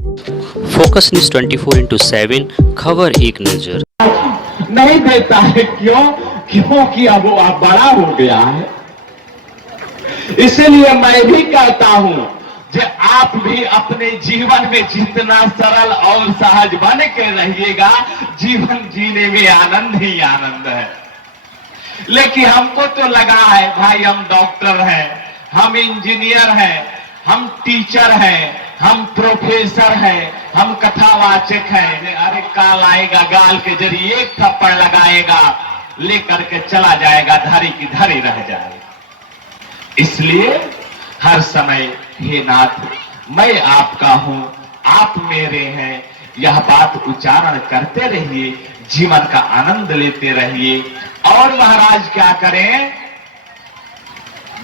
Focus news 24/7 खबर एक नजर। नहीं देता है क्यों? क्योंकि अब वो बड़ा हो गया है। इसलिए मैं भी कहता हूं कि आप भी अपने जीवन में जितना सरल और सहज बन के रहिएगा, जीवन जीने में आनंद ही आनंद है। लेकिन हमको तो लगा है भाई, हम डॉक्टर हैं, हम इंजीनियर हैं, हम टीचर हैं, हम प्रोफेसर हैं, हम कथावाचक हैं। अरे काल आएगा, गाल के जरिए एक थप्पड़ लगाएगा, लेकर के चला जाएगा, धरी की धरी रह जाएगा। इसलिए हर समय हे नाथ, मैं आपका हूं, आप मेरे हैं, यह बात उच्चारण करते रहिए, जीवन का आनंद लेते रहिए। और महाराज क्या करें,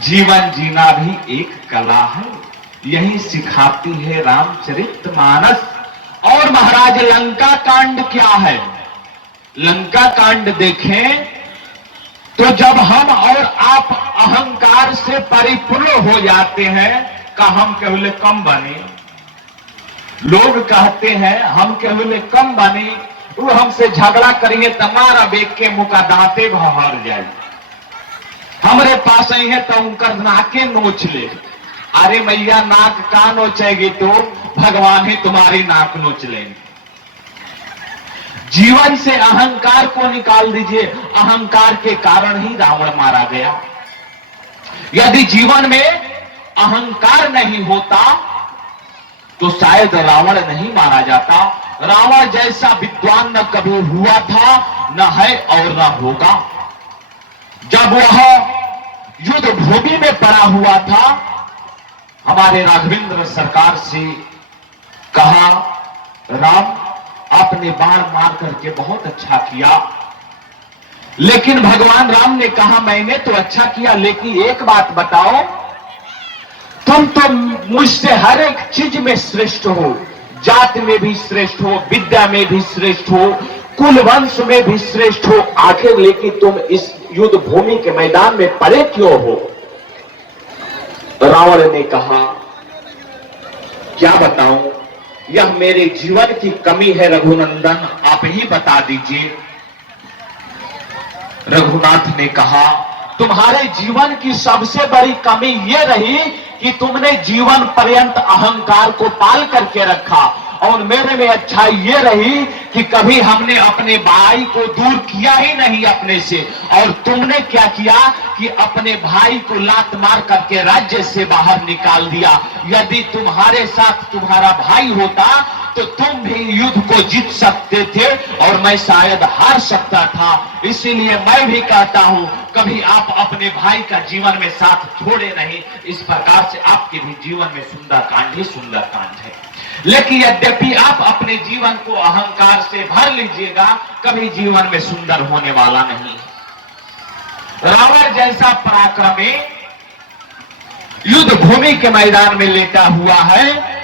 जीवन जीना भी एक कला है, यही सिखाती है रामचरितमानस। और महाराज लंका कांड क्या है? लंका कांड देखें तो जब हम और आप अहंकार से परिपूर्ण हो जाते हैं, का हम केवल कम बने। लोग कहते हैं हम केवल कम बने, वो हमसे झगड़ा करिए तमारा बेग के मुका दांते भर जाए, हमारे पास आई है तो उनकर नाके नोच ले। अरे मैया, नाक का नोचेगी तो भगवान ही तुम्हारी नाक नोच लेंगे। जीवन से अहंकार को निकाल दीजिए, अहंकार के कारण ही रावण मारा गया। यदि जीवन में अहंकार नहीं होता तो शायद रावण नहीं मारा जाता। रावण जैसा विद्वान न कभी हुआ था, न है और न होगा। जब वह युद्ध भूमि में पड़ा हुआ था, हमारे राघवेंद्र सरकार से कहा, राम आपने बाण मार करके बहुत अच्छा किया। लेकिन भगवान राम ने कहा, मैंने तो अच्छा किया, लेकिन एक बात बताओ, तुम तो मुझसे हर एक चीज में श्रेष्ठ हो, जात में भी श्रेष्ठ हो, विद्या में भी श्रेष्ठ हो, कुल वंश में भी श्रेष्ठ हो, आखिर लेकिन तुम इस युद्ध भूमि के मैदान में पड़े क्यों हो? रावण ने कहा, क्या बताऊं, यह मेरे जीवन की कमी है रघुनंदन, आप ही बता दीजिए। रघुनाथ ने कहा, तुम्हारे जीवन की सबसे बड़ी कमी यह रही कि तुमने जीवन पर्यंत अहंकार को पाल करके रखा, और मेरे में अच्छाई ये रही कि कभी हमने अपने भाई को दूर किया ही नहीं अपने से, और तुमने क्या किया कि अपने भाई को लात मार करके राज्य से बाहर निकाल दिया। यदि तुम्हारे साथ तुम्हारा भाई होता तो तुम भी युद्ध को जीत सकते थे और मैं शायद हार सकता था। इसीलिए मैं भी कहता हूं, कभी आप अपने भाई का जीवन में साथ छोड़े नहीं। इस प्रकार से आपके भी जीवन में सुंदर कांड ही सुंदर कांड है। लेकिन यद्यपि आप अपने जीवन को अहंकार से भर लीजिएगा, कभी जीवन में सुंदर होने वाला नहीं। रावण जैसा पराक्रमी युद्ध भूमि के मैदान में लेटा हुआ है,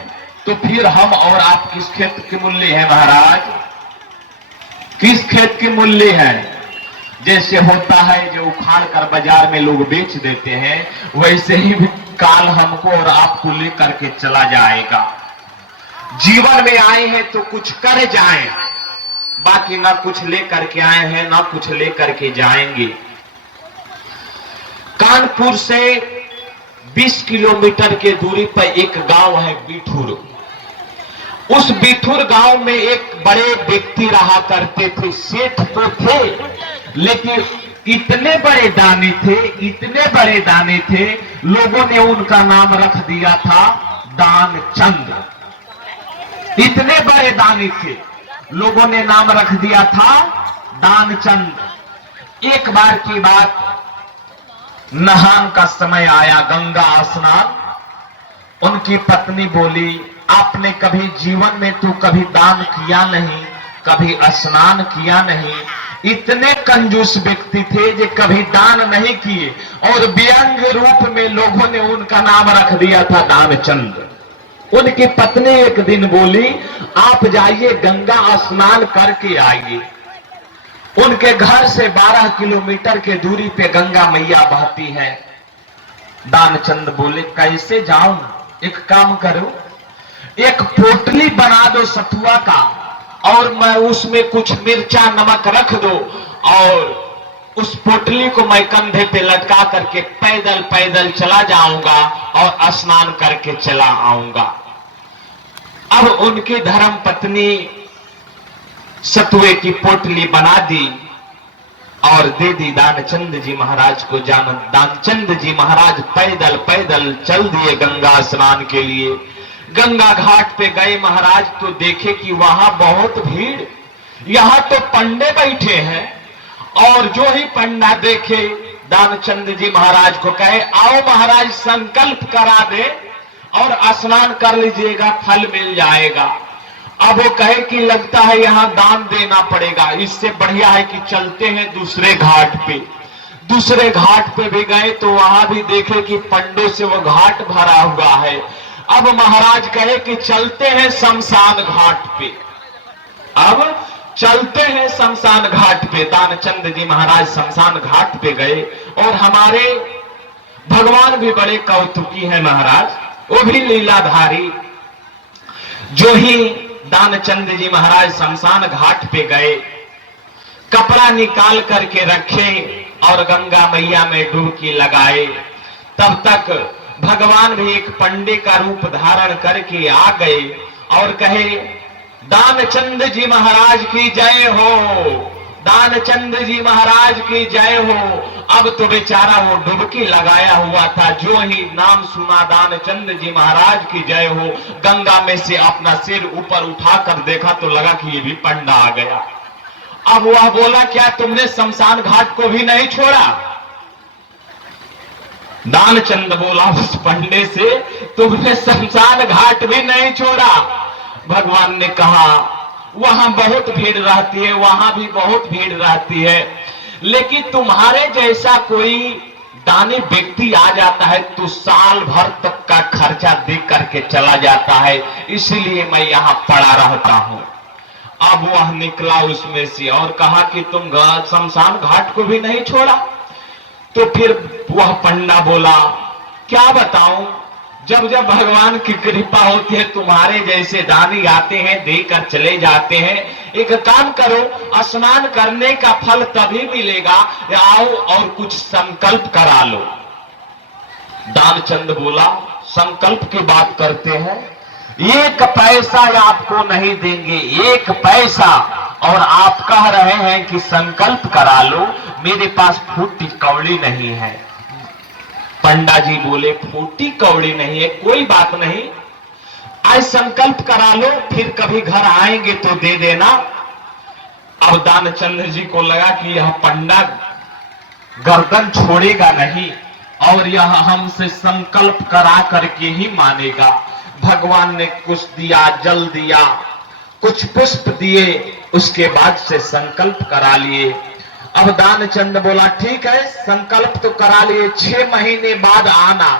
तो फिर हम और आप किस खेत के मूल्य है महाराज? किस खेत के मूल्य है? जैसे होता है जो उखाड़ कर बाजार में लोग बेच देते हैं, वैसे ही काल हमको और आपको लेकर के चला जाएगा। जीवन में आए हैं तो कुछ कर जाएं, बाकी ना कुछ लेकर के आए हैं ना कुछ लेकर के जाएंगे। कानपुर से 20 किलोमीटर के दूरी पर एक गांव है बिठूर। उस बिठूर गांव में एक बड़े व्यक्ति रहा करते थे, सेठ तो थे, लेकिन इतने बड़े दानी थे, इतने बड़े दानी थे, लोगों ने उनका नाम रख दिया था दानचंद। इतने बड़े दानी थे, लोगों ने नाम रख दिया था दानचंद। एक बार की बात, नहान का समय आया, गंगा स्नान। उनकी पत्नी बोली, आपने कभी जीवन में तो कभी दान किया नहीं, कभी स्नान किया नहीं। इतने कंजूस व्यक्ति थे जो कभी दान नहीं किए, और व्यंग रूप में लोगों ने उनका नाम रख दिया था दानचंद। उनकी पत्नी एक दिन बोली, आप जाइए गंगा स्नान करके आइए। उनके घर से 12 किलोमीटर के दूरी पे गंगा मैया बहती है। दानचंद बोले, कैसे जाऊं? एक काम करो, एक पोटली बना दो सतुआ का, और मैं उसमें कुछ मिर्चा नमक रख दो, और उस पोटली को मैं कंधे पे लटका करके पैदल पैदल चला जाऊंगा और स्नान करके चला आऊंगा। अब उनकी धर्म पत्नी सतुए की पोटली बना दी और दे दी दानचंद जी महाराज को। दानचंद जी महाराज पैदल पैदल चल दिए गंगा स्नान के लिए। गंगा घाट पे गए महाराज तो देखे कि वहां बहुत भीड़, यहां तो पंडे बैठे हैं। और जो ही पंडा देखे दानचंद जी महाराज को कहे, आओ महाराज संकल्प करा दे और स्नान कर लीजिएगा, फल मिल जाएगा। अब वो कहे कि लगता है यहां दान देना पड़ेगा, इससे बढ़िया है कि चलते हैं दूसरे घाट पे। दूसरे घाट पे भी गए तो वहां भी देखे कि पंडों से वो घाट भरा हुआ है। अब महाराज कहे कि चलते हैं शमशान घाट पे। अब चलते हैं शमशान घाट पे। दानचंद जी महाराज शमशान घाट पे गए और हमारे भगवान भी बड़े कौतुकी हैं महाराज, वो भी लीलाधारी। जो ही दानचंद जी महाराज शमशान घाट पे गए, कपड़ा निकाल करके रखे और गंगा मैया में डुबकी लगाए, तब तक भगवान भी एक पंडे का रूप धारण करके आ गए और कहे, दानचंद जी महाराज की जय हो, दानचंद जी महाराज की जय हो। अब तो बेचारा वो डुबकी लगाया हुआ था, जो ही नाम सुना दानचंद जी महाराज की जय हो, गंगा में से अपना सिर ऊपर उठाकर देखा तो लगा कि ये भी पंडा आ गया। अब वह बोला, क्या तुमने शमशान घाट को भी नहीं छोड़ा? दानचंद बोला उस पंडे से, तुमने शमशान घाट भी नहीं छोड़ा। भगवान ने कहा, वहां बहुत भीड़ रहती है, वहां भी बहुत भीड़ रहती है, लेकिन तुम्हारे जैसा कोई दानी व्यक्ति आ जाता है तो साल भर तक का खर्चा दे करके चला जाता है, इसलिए मैं यहां पड़ा रहता हूं। अब वह निकला उसमें से और कहा कि तुम शमशान घाट को भी नहीं छोड़ा। तो फिर वह पंडा बोला, क्या बताऊं, जब जब भगवान की कृपा होती है तुम्हारे जैसे दानी आते हैं, देकर चले जाते हैं। एक काम करो, स्नान करने का फल तभी मिलेगा, आओ और कुछ संकल्प करा लो। दानचंद बोला, संकल्प की बात करते हैं, 1 पैसा आपको नहीं देंगे, 1 पैसा, और आप कह रहे हैं कि संकल्प करा लो, मेरे पास फूटी कौड़ी नहीं है। पंडा जी बोले, फूटी कौड़ी नहीं है, कोई बात नहीं, आज संकल्प करा लो, फिर कभी घर आएंगे तो दे देना। अब दानचंद जी को लगा कि यह पंडा गर्दन छोड़ेगा नहीं और यह हमसे संकल्प करा करके ही मानेगा। भगवान ने कुछ दिया, जल दिया, कुछ पुष्प दिए, उसके बाद से संकल्प करा लिए। अब दानचंद बोला, ठीक है, संकल्प तो करा लिए, 6 महीने बाद आना,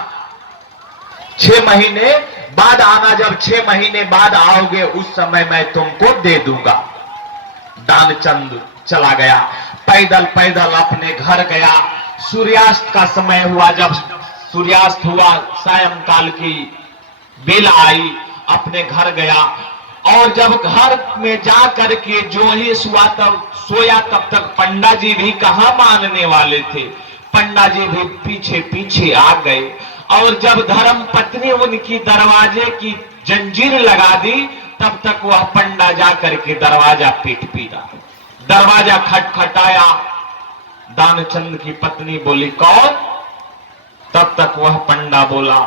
6 महीने बाद आना, जब 6 महीने बाद आओगे उस समय मैं तुमको दे दूंगा। दानचंद चला गया, पैदल पैदल अपने घर गया। सूर्यास्त का समय हुआ, जब सूर्यास्त हुआ, सायंकाल की बेला आई, अपने घर गया। और जब घर में जा करके जो ही सोया तब तक पंडा जी भी कहां मानने वाले थे, पंडा जी भी पीछे पीछे आ गए। और जब धर्म पत्नी उनकी दरवाजे की जंजीर लगा दी, तब तक वह पंडा जा करके दरवाजा पीट पीटा। दरवाजा खटखटाया, दानचंद की पत्नी बोली, कौन? तब तक वह पंडा बोला,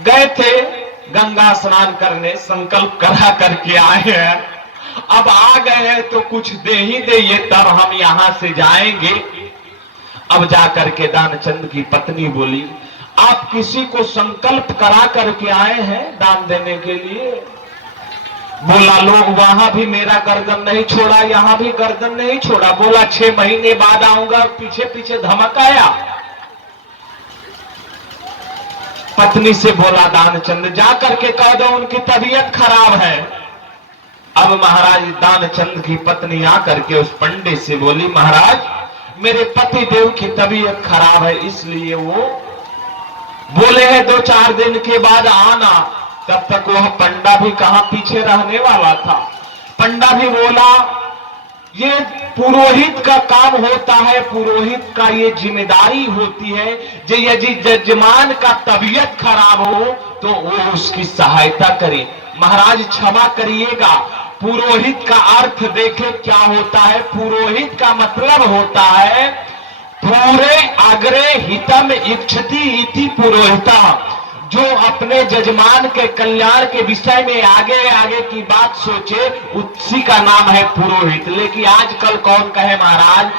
गए थे गंगा स्नान करने, संकल्प करा करके आए हैं, अब आ गए हैं तो कुछ दे ही देइए, तब हम यहां से जाएंगे। अब जाकर के दानचंद की पत्नी बोली, आप किसी को संकल्प करा करके आए हैं दान देने के लिए? बोला, लोग वहां भी मेरा गर्दन नहीं छोड़ा, यहां भी गर्दन नहीं छोड़ा। बोला, 6 महीने बाद आऊंगा, पीछे पीछे धमक आया। पत्नी से बोला दानचंद, जाकर के कह दो उनकी तबीयत खराब है। अब महाराज दानचंद की पत्नी आकर के उस पंडे से बोली, महाराज मेरे पति देव की तबीयत खराब है, इसलिए वो बोले हैं 2-4 दिन के बाद आना। तब तक वह पंडा भी कहां पीछे रहने वाला था। पंडा भी बोला, ये पुरोहित का काम होता है, पुरोहित का ये जिम्मेदारी होती है, जो यदि जजमान का तबीयत खराब हो तो वो उसकी सहायता करे। महाराज क्षमा करिएगा, पुरोहित का अर्थ देखे क्या होता है। पुरोहित का मतलब होता है पूरे अग्रे हितम इच्छति इति पुरोहिता, जो अपने जजमान के कल्याण के विषय में आगे आगे की बात सोचे, उसी का नाम है पुरोहित। लेकिन आजकल कौन कहे महाराज,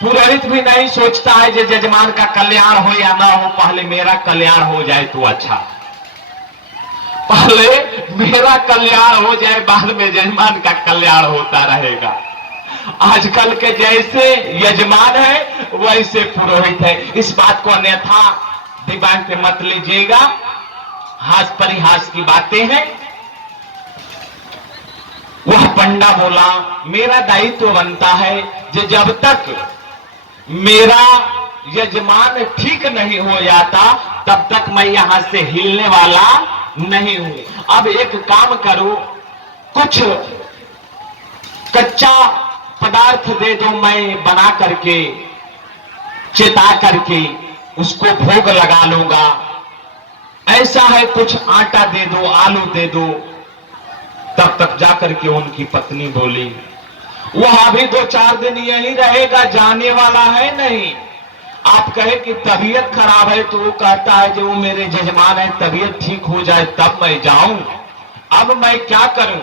पुरोहित भी नहीं सोचता है जो जजमान का कल्याण हो या ना हो, पहले मेरा कल्याण हो जाए तो अच्छा, पहले मेरा कल्याण हो जाए, बाद में जजमान का कल्याण होता रहेगा। आजकल के जैसे यजमान है वैसे पुरोहित है। इस बात को अन्यथा दिमाग पे मत लीजिएगा, हास परिहास की बातें हैं। वह पंडा बोला, मेरा दायित्व बनता है कि जब तक मेरा यजमान ठीक नहीं हो जाता तब तक मैं यहां से हिलने वाला नहीं हूं। अब एक काम करो, कुछ कच्चा पदार्थ दे दो, मैं बना करके चिता करके उसको भोग लगा लूंगा। ऐसा है, कुछ आटा दे दो, आलू दे दो। तब तक जाकर के उनकी पत्नी बोली, वह अभी 2-4 दिन यही रहेगा, जाने वाला है नहीं। आप कहे कि तबीयत खराब है तो वो कहता है जो मेरे जजमान है, तबीयत ठीक हो जाए तब मैं जाऊं, अब मैं क्या करूं।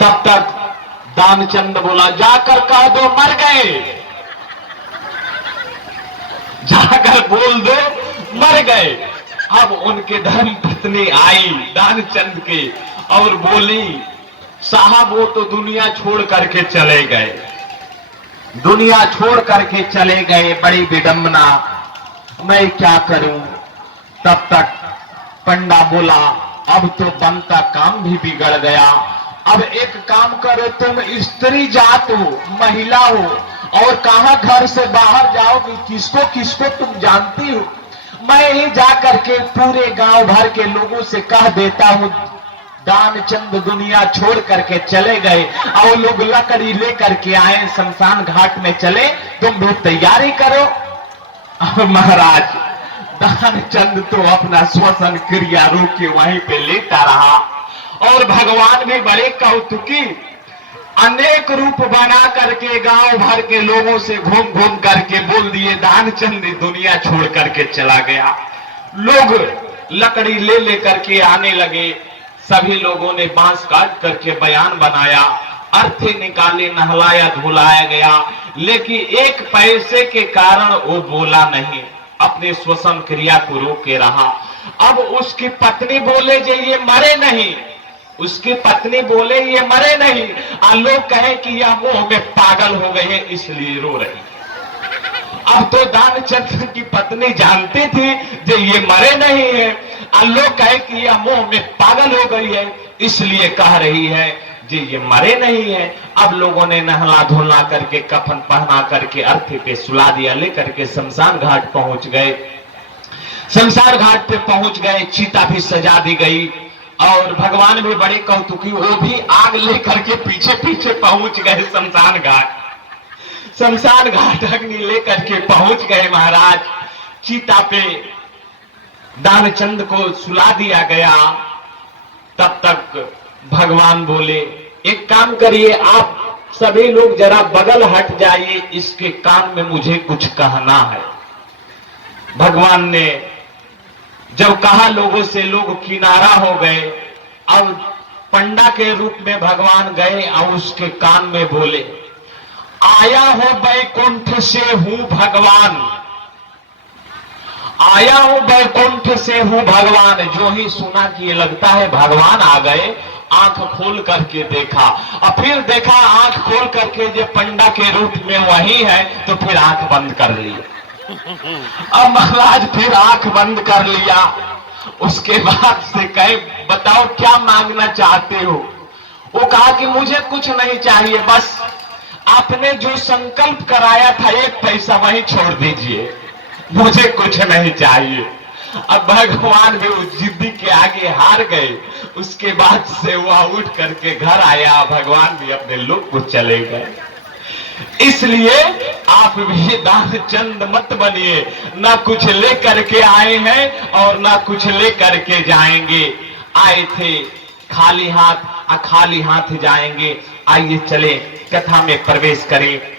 तब तक दानचंद बोला, जाकर कह दो मर गए, जाकर बोल दो मर गए। अब उनके धर्म पत्नी आई दानचंद के और बोली, साहब वो तो दुनिया छोड़ करके चले गए, दुनिया छोड़ करके चले गए, बड़ी विडंबना, मैं क्या करूं। तब तक पंडा बोला, अब तो बनता काम भी बिगड़ गया। अब एक काम करो, तुम स्त्री जात हो, महिला हो, और कहां घर से बाहर जाओगी, किसको किसको तुम जानती हो। मैं ही जा करके पूरे गांव भर के लोगों से कह देता हूं दानचंद दुनिया छोड़ करके चले गए, और लोग लकड़ी लेकर के आए, शमशान घाट में चले, तुम भी तैयारी करो। अब महाराज दानचंद तो अपना श्वसन क्रिया रोक के वहीं पे लेटा रहा, और भगवान भी बड़े कौतुकी अनेक रूप बना करके गांव भर के लोगों से घूम घूम करके बोल दिए, दानचंद दुनिया छोड़ करके चला गया। लोग लकड़ी ले लेकर के आने लगे, सभी लोगों ने बांस काट करके बयान बनाया, अर्थी निकाले, नहलाया धुलाया गया, लेकिन एक पैसे के कारण वो बोला नहीं, अपने श्वसन क्रिया को रोक के रहा। अब उसकी पत्नी बोले जे ये मरे नहीं, उसकी पत्नी बोले ये मरे नहीं, और लोग कहे कि यह मुंह में पागल हो गए हैं इसलिए रो रही। अब तो दानचंद की पत्नी जानती थी जो ये मरे नहीं है, और लोग कहे कि यह मुंह में पागल हो गई है इसलिए कह रही है जी ये मरे नहीं है। अब लोगों ने नहला धुला करके कफन पहना करके अर्थी पे सुला दिया, लेकर के शमशान घाट पहुंच गए। शमशान घाट पे पहुंच गए, चिता भी सजा दी गई, और भगवान भी बड़े कौतुकी, वो भी आग लेकर के पीछे पीछे पहुंच गए शमशान घाट। शमशान घाट अग्नि लेकर के पहुंच गए महाराज। चिता पे दानचंद को सुला दिया गया। तब तक भगवान बोले, एक काम करिए, आप सभी लोग जरा बगल हट जाइए, इसके कान में मुझे कुछ कहना है। भगवान ने जब कहा लोगों से, लोग किनारा हो गए। अब पंडा के रूप में भगवान गए और उसके कान में बोले, आया हो बैकुंठ से हूं भगवान, आया हूं बैकुंठ से हूं भगवान। जो ही सुना कि ये लगता है भगवान आ गए, आंख खोल करके देखा, और फिर देखा आंख खोल करके जो पंडा के रूप में वही है, तो फिर आंख बंद कर ली। अब महाराज फिर आंख बंद कर लिया। उसके बाद से कहे, बताओ क्या मांगना चाहते हो। वो कहा कि मुझे कुछ नहीं चाहिए, बस आपने जो संकल्प कराया था 1 पैसा वहीं छोड़ दीजिए, मुझे कुछ नहीं चाहिए। अब भगवान भी उस जिद्दी के आगे हार गए। उसके बाद से वह उठ करके घर आया, भगवान भी अपने लोक को चले गए। इसलिए आप भी दान चंद मत बनिए, ना कुछ ले करके आए हैं और ना कुछ ले करके जाएंगे। आए थे खाली हाथ, खाली हाथ जाएंगे। आइए चले कथा में प्रवेश करें।